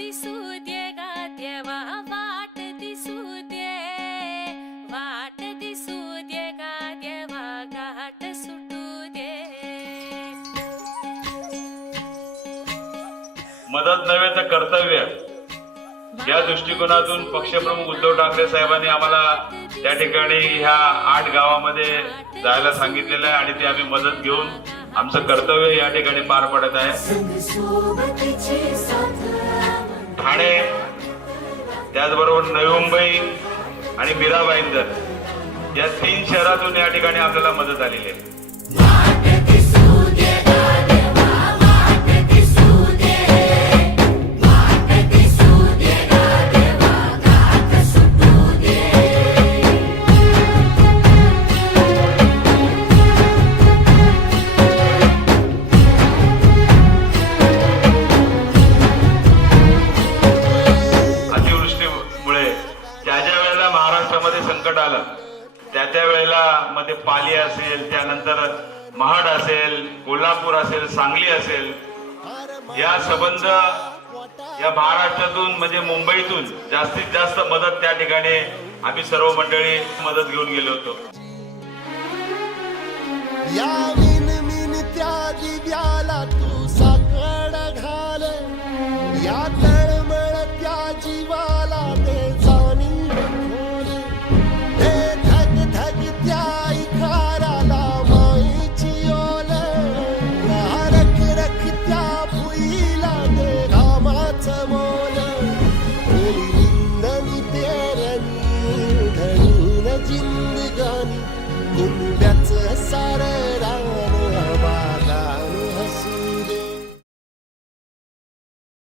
दिसू दे गा देवा वाट दिसू दे. वाट दिसू दे गा देवा घाट सुटू दे. मदत नव्हे तर कर्तव्य. या दृष्टिकोनातून पक्षप्रमुख उद्धव ठाकरे साहेबांनी आम्हाला त्या ठिकाणी ह्या आठ गावामध्ये जायला सांगितलेलं आहे आणि ते आम्ही मदत घेऊन आमचं कर्तव्य या ठिकाणी पार पडत आहे. त्याचबरोबर नवी मुंबई आणि मीरा भाईंदर या तीन शहरातून या ठिकाणी आपल्याला मदत आलेली आहे. मध्ये संकट आलं. त्या त्या वेळेला मध्ये पाली असेल त्यानंतर महाड असेल कोल्हापूर असेल सांगली असेल. या संबंध या महाराष्ट्रातून म्हणजे मुंबईतून जास्तीत जास्त मदत त्या ठिकाणी आम्ही सर्व मंडळी मदत घेऊन गेलो होतो. या तू घाल.